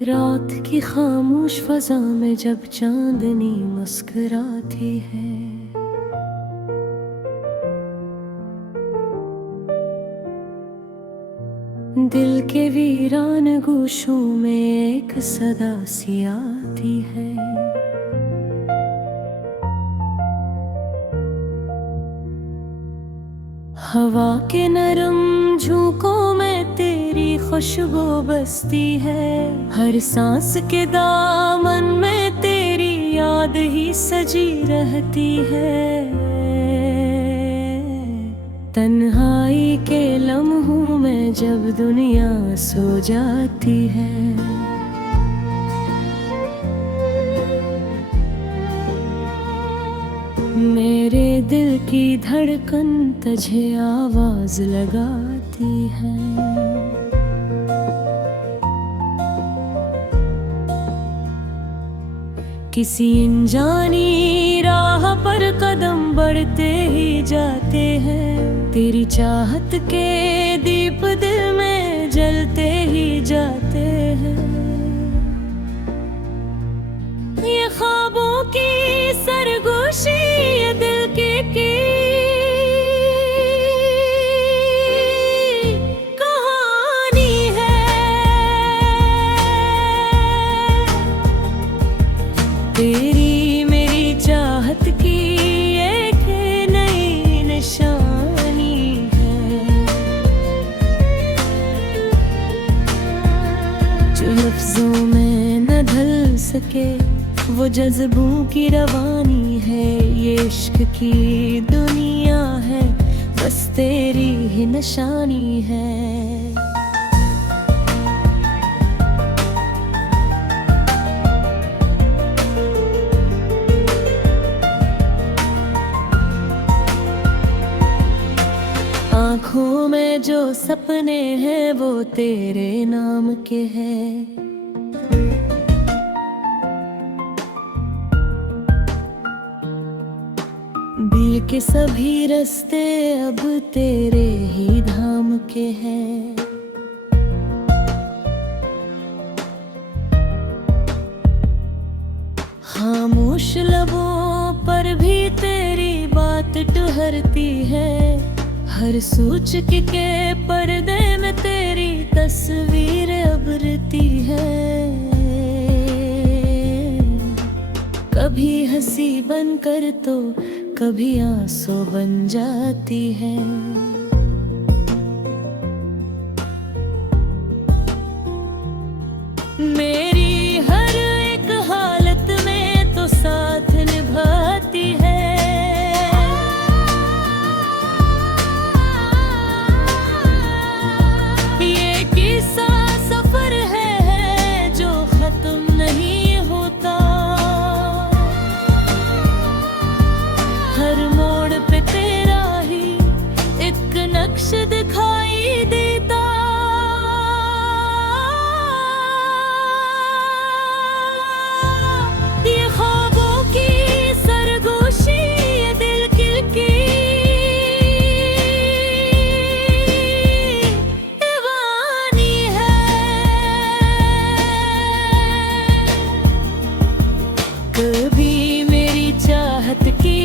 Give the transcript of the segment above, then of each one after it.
रात की खामोश फजा में जब चांदनी मुस्कुराती है, दिल के वीरान गोशों में एक सदा सी आती है। हवा के नरम झोंकों में तेरी खुशबू बसती है, हर सांस के दामन में तेरी याद ही सजी रहती है। तन्हाई के लम्हों में जब दुनिया सो जाती है, मेरे दिल की धड़कन तुझे आवाज लगाती है। किसी अनजानी राह पर कदम बढ़ते ही जाते हैं, तेरी चाहत के दीप दिल में जलते ही जाते हैं। ये ख्वाबों की सरगोशी ये दिल की कहानी है, तेरी मेरी चाहत की एक नई निशानी है, जो लफ्जों में न ढल सके वो जज्बों की रवानी है। ये इश्क की दुनिया है, बस तेरी ही निशानी है। आँखों में जो सपने हैं वो तेरे नाम के हैं, दिल के सभी रास्ते अब तेरे ही धाम के हैं। खामोश लबों पर भी तेरी बात ठहरती है, हर सूचक के पर्दे में तेरी तस्वीर उभरती है। कभी हंसी बनकर तो कभी आंसू बन जाती है। मेरी हर एक हालत में तो साथ निभाती है। ये किस्सा सफर है जो खत्म नहीं होता, हर मोड़ पे तेरा ही एक नक्श दिखाई देता। ये ख्वाबों की सरगोशी ये दिल की दीवानी है, कभी मेरी चाहत की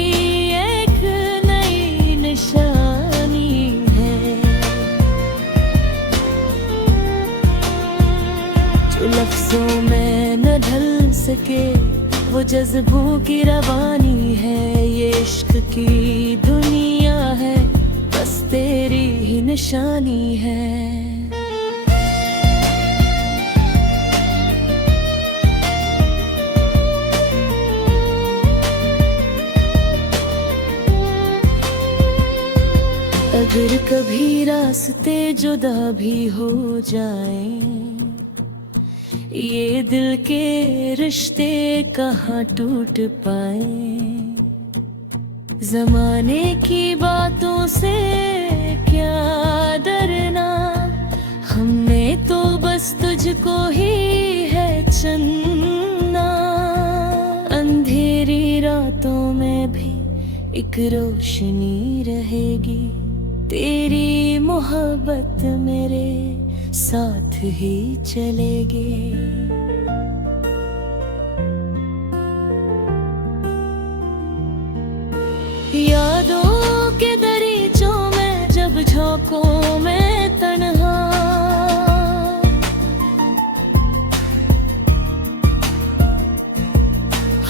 लफ्जों में न ढल सके वो जज्बों की रवानी है। ये इश्क की दुनिया है, बस तेरी ही निशानी है। अगर कभी रास्ते जुदा भी हो जाएं, ये दिल के रिश्ते कहाँ टूट पाए। जमाने की बातों से क्या डरना, हमने तो बस तुझको ही है चुनना। अंधेरी रातों में भी एक रोशनी रहेगी, तेरी मोहब्बत मेरे साथ ही चलेगी। यादों के दरीचों में जब झोंकों में तन्हा,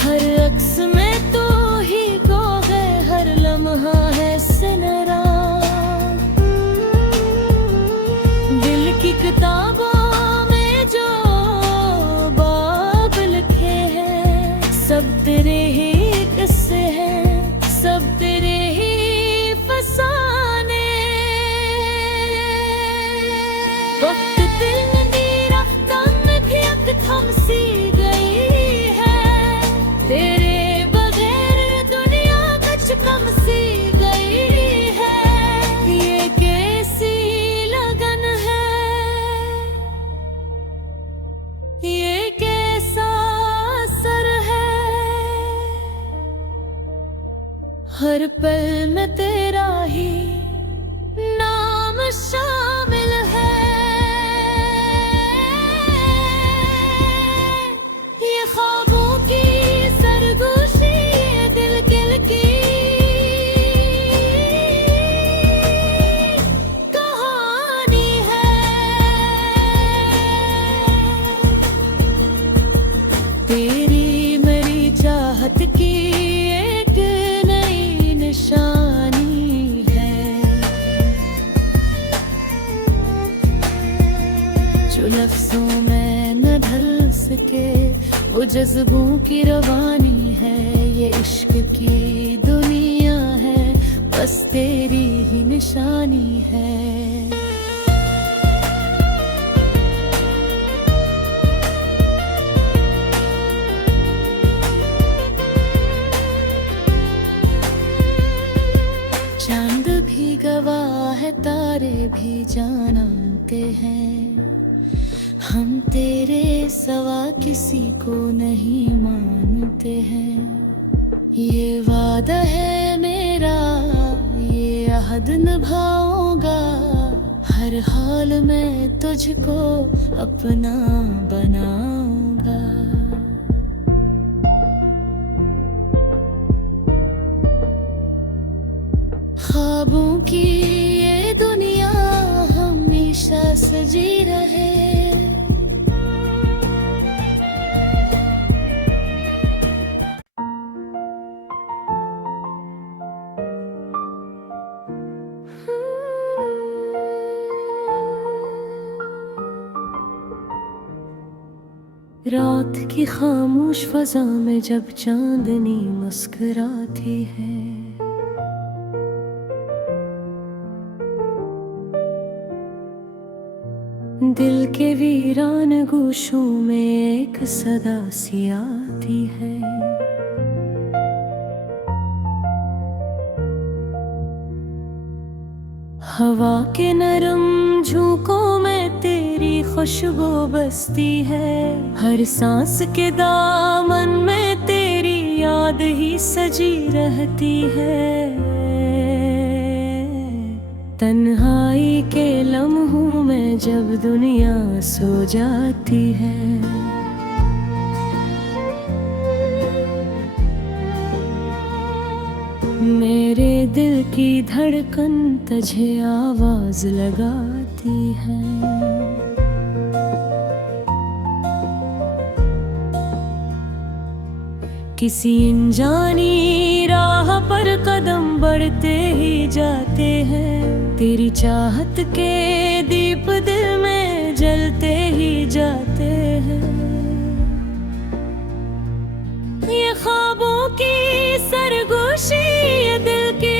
हर अक्स में तो ही खो गए, हर लम्हा है सिनरा। दिल की किताबों में जो बाब लिखे हैं, सब तेरे ही किस्से हैं, सब तेरे ही फसाने। वक्त दिन दी रफ्तार में भी अब थम सी गई है, तेरे बगैर दुनिया कुछ कम सी गई है। ये कैसी लगन है, ये कैसा असर है, हर पल में तेरा ही नाम शामिल है। ये ख्वाबों की सरगोशी, ये दिल की कहानी है। तेरी मेरी चाहत की एक नई निशानी है, जो लफ्जों में न ढल सके, वो जज्बों की रवानी है। ये इश्क की दुनिया है, बस तेरी ही निशानी है। चांद भी गवाह है, तारे भी जानते हैं, हम तेरे सवा किसी को नहीं मानते हैं। ये वादा है मेरा, ये अहद निभाऊंगा, हर हाल में तुझको अपना बनाऊंगा। ख्वाबों की ये दुनिया हमेशा सजी रहे, रात की खामोश फजा में जब चांदनी मुस्कुराती है, दिल के वीरान गोशों में एक सदा सी आती है। हवा के नरम झोंकों में तेरी खुशबू बसती है, हर सांस के दामन में तेरी याद ही सजी रहती है। तन्हाई के लम्हों में जब दुनिया सो जाती है, मेरे दिल की धड़कन तुझे आवाज लगाती है। किसी अनजानी राह पर कदम बढ़ते ही जाते हैं, तेरी चाहत के दीप दिल में जलते ही जाते हैं। ये ख्वाबों की सरगोशी, ये दिल की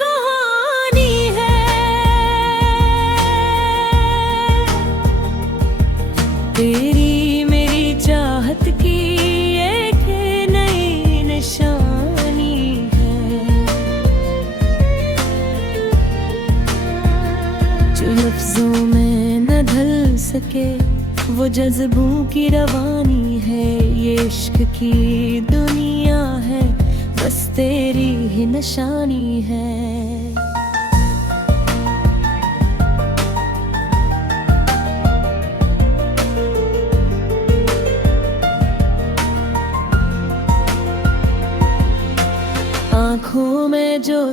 कहानी है। तेरी मेरी चाहत की एक नई निशानी है, जो लफ्जों में न ढल सके, वो जज्बों की रवानी है। ये इश्क की दुनिया है, बस तेरी ही निशानी है।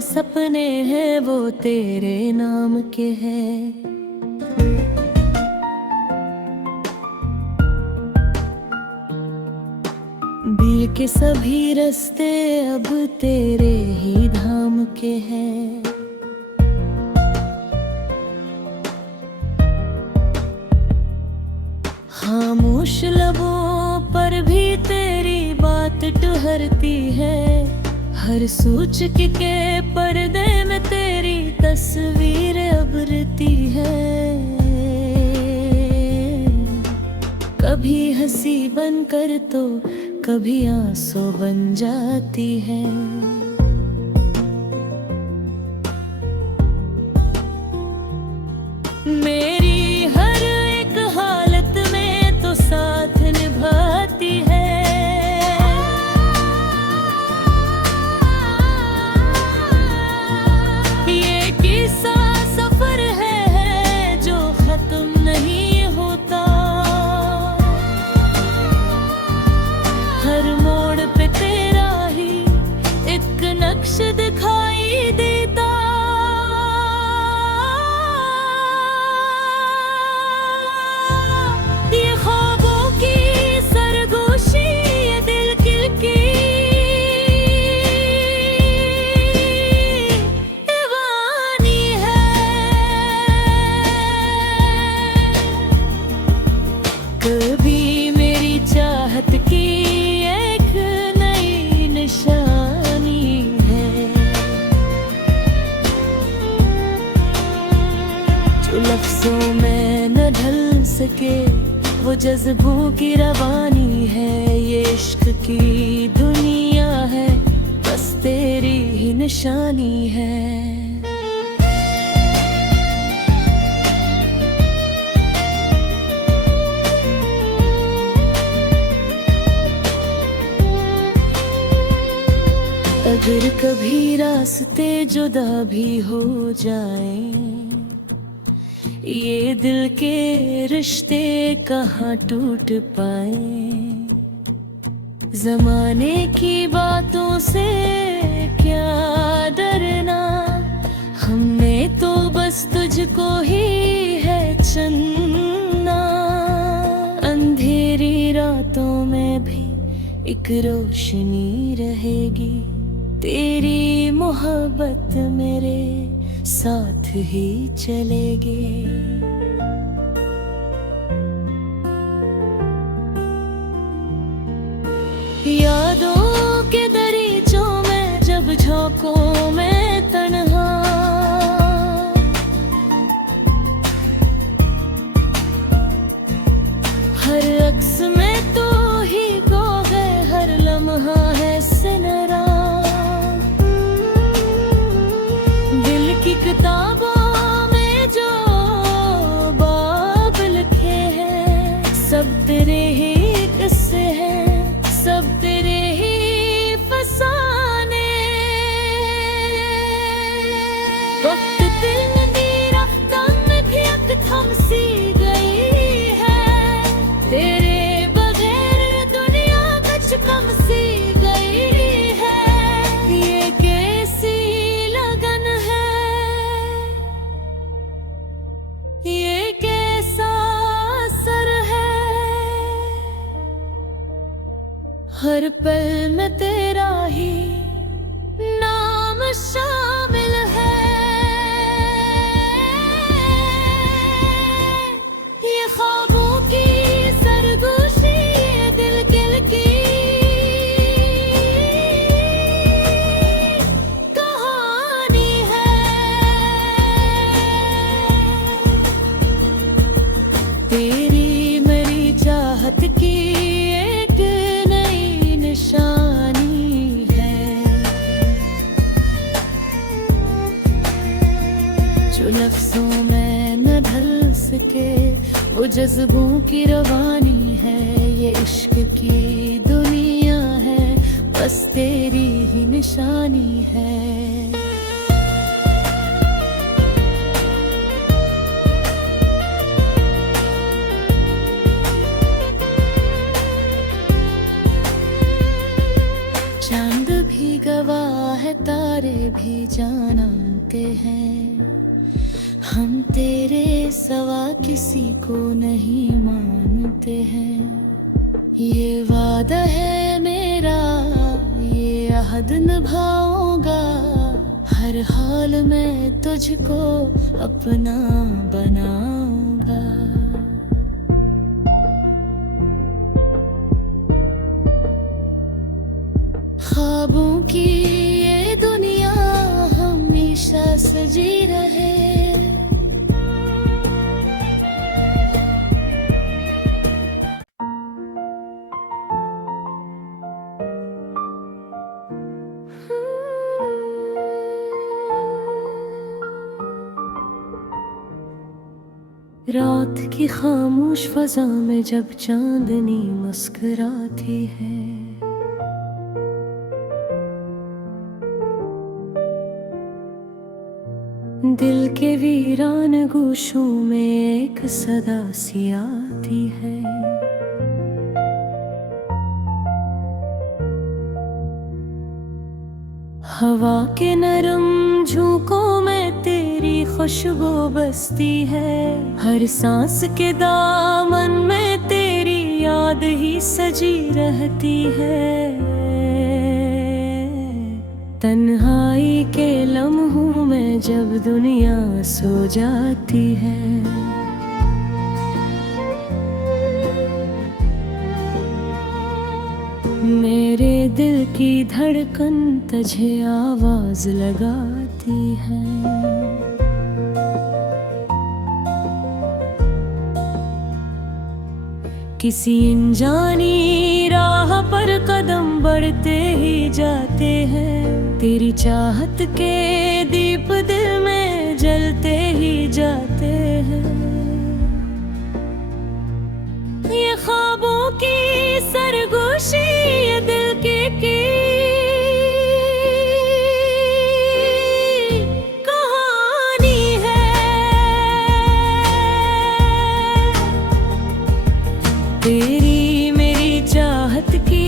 सपने हैं वो तेरे नाम के हैं। दिल के सभी रास्ते अब तेरे ही धाम के हैं। खामोश लबों पर भी तेरी बात ठहरती है। हर सूचक के पर्दे में तेरी तस्वीर उभरती है। कभी हंसी बनकर तो कभी आंसू बन जाती है। मेरी हर एक हालत में तो साथ निभाती है। ये किस्सा सफर है जो खत्म नहीं होता। हर मोड़ पे तेरा ही एक नक्श दिखाई देता। ये ख्वाबों की सरगोशी, ये दिल की दीवानी है। कभी मेरी चाहत की एक नई निशानी है। जो लफ्जों में न ढल सके वो जज्बों की रवानी है। ये इश्क की दुनिया है, बस तेरी ही निशानी है। अगर कभी रास्ते जुदा भी हो जाएं, ये दिल के रिश्ते कहाँ टूट पाए। जमाने की बातों से क्या डरना, हमने तो बस तुझको ही है चुनना। अंधेरी रातों में भी एक रोशनी रहेगी। तेरी मोहब्बत मेरे साथ ही चलेगी। यादों के दरीचों में जब झोंकों में तन्हा, हर अक्स में तो ही खो गए, हर लम्हा है सिनरा। दिल की किताबों में जो बाब लिखे हैं, सब तेरे ही किस्से हैं, सब तेरे ही फसाने। वक्त दिल दी रफ्तार में भी अक थम सी गई है। तेरे बगैर दुनिया कुछ कम सी गई है। ये कैसी लगन है, ये कैसा असर है। हर पल में तेरा ही नाम शामिल है। ये ख्वाबों की सरगोशी, ये दिल की कहानी है। तेरी मेरी चाहत की एक नई निशानी है। जो लफ्जों में न ढल सके वो जज्बों की रवानी है। ये इश्क की दुनिया है, बस तेरी ही निशानी है। चांद भी गवाह है तारे भी जानते हैं, हम तेरे सवा किसी को नहीं मानते हैं। ये वादा है मेरा, ये अहद निभाऊंगा, हर हाल में तुझको अपना बनाऊंगा। ख्वाबों की ये दुनिया हमेशा सजी रहे, रात की खामोश फजा में जब चांदनी मुस्कुराती है, दिल के वीरान गोशों में एक सदा सी आती है। हवा के नरम झोंकों में तेरी खुशबू बसती है, हर सांस के दामन में तेरी याद ही सजी रहती है। तन्हाई के लम्हों में जब दुनिया सो जाती है, मेरे दिल की धड़कन तुझे आवाज लगाती है। किसी अनजानी राह पर कदम बढ़ते ही जाते हैं, तेरी चाहत के दीप दिल में जलते ही जाते हैं। ये ख्वाबों की सरगोशी ये दिल की कहानी है, तेरी मेरी चाहत की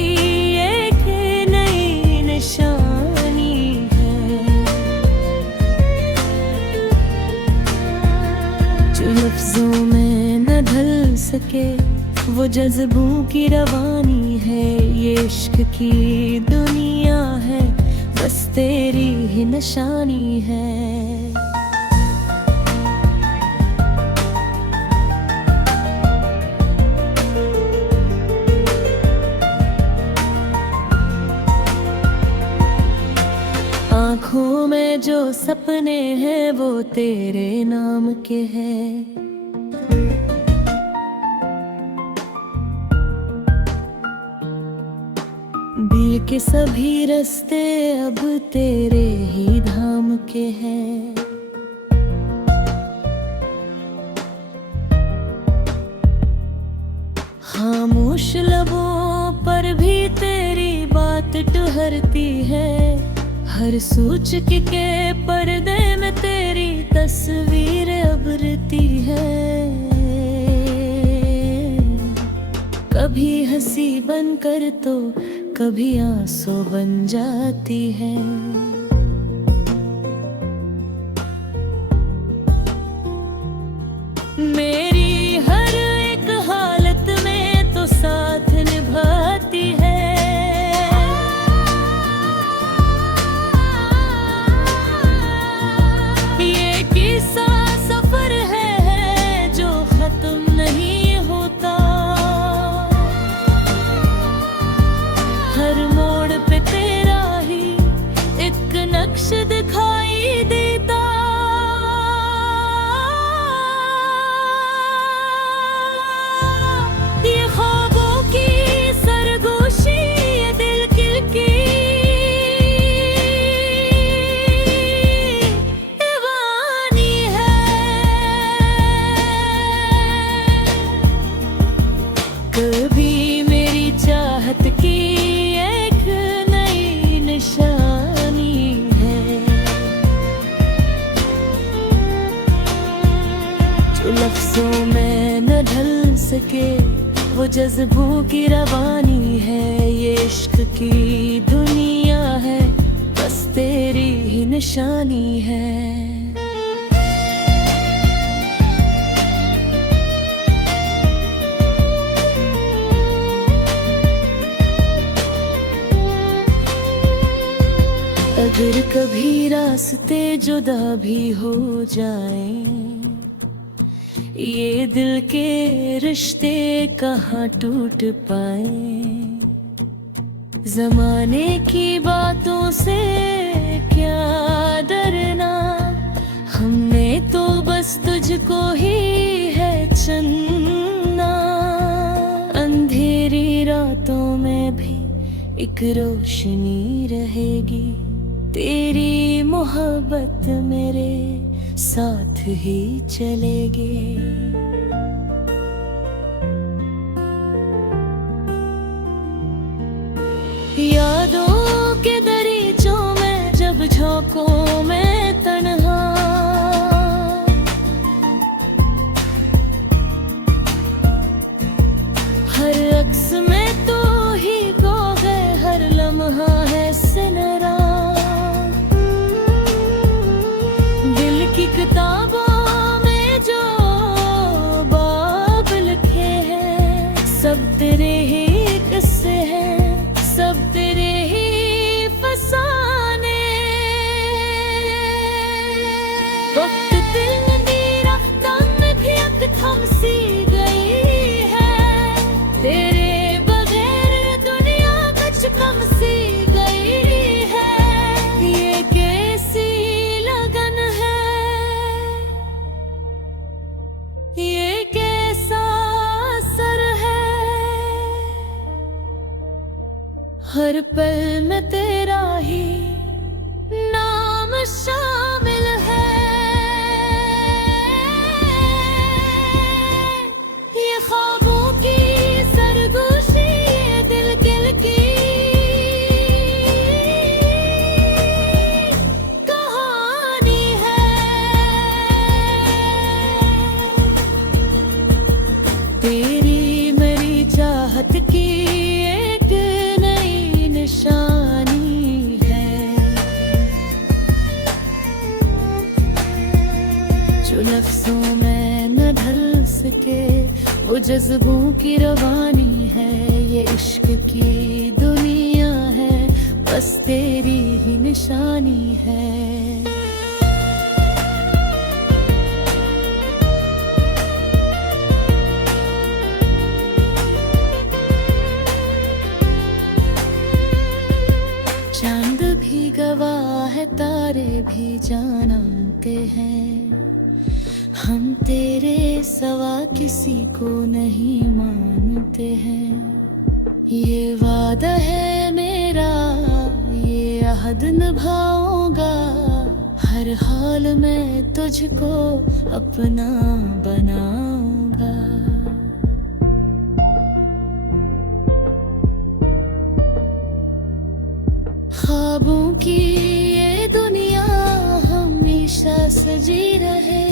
एक नई निशानी है, जो लफ्जों में न ढल सके वो जज्बों की रवानी है। ये इश्क की दुनिया है, बस तेरी ही निशानी है। आँखों में जो सपने हैं वो तेरे नाम के हैं, दिल के सभी रास्ते अब तेरे ही धाम के हैं। खामोश लबों पर भी तेरी बात ठहरती है, हर सूचक के पर्दे में तेरी तस्वीर उभरती है। कभी हंसी बनकर तो कभी आंसू बन जाती है। मेरी हर एक हालत में तो साथ निभाती है। ये किस्सा सफर है जो खत्म नहीं होता, हर मोड़ पे तेरा ही एक नक्श दिखाई देता। ये ख्वाबों की सरगोशी ये दिल की दीवानी है। कभी मेरी चाहत की एक नई निशानी है, जो लफ्जों में न ढल सके वो जज्बों की रवानी है। ये इश्क की दुनिया है, बस तेरी ही निशानी है। अगर कभी रास्ते जुदा भी हो जाए, ये दिल के रिश्ते कहाँ टूट पाए। जमाने की बातों से क्या डरना, हमने तो बस तुझको ही है चुनना। अंधेरी रातों में भी एक रोशनी रहेगी, तेरी मोहब्बत मेरे साथ ही चलेगी। यादों के दरीचों में जब झोंकों में तन्हा, हर अक्स में तो ही खो गए, हर लम्हा है सिनरा। दिल की किताबों में जो बाब लिखे हैं, सब तेरे ही किस्से हैं, सब तेरे ही फसाने। वक्त दिन दी रफ्तार में भी अब थम सी गई है, तेरे बगैर दुनिया कुछ कम सी गई है। ये कैसी लगन है, ये कैसा असर है, हर पल में तेरा ही नाम शामिल है। ये ख्वाबों की सरगोशी, ये दिल की कहानी है। तेरी मेरी चाहत की एक नई निशानी है, जो लफ्जों में न ढल सके, वो जज्बों की रवानी है। ये इश्क की दुनिया है, बस तेरी ही निशानी है। चांद भी गवाह है, तारे भी जानते हैं, हम तेरे सवा किसी को नहीं मानते हैं। ये वादा है मेरा, ये अहद निभाऊंगा, हर हाल में तुझको अपना बनाऊंगा। ख्वाबों की ये दुनिया हमेशा सजी रहे,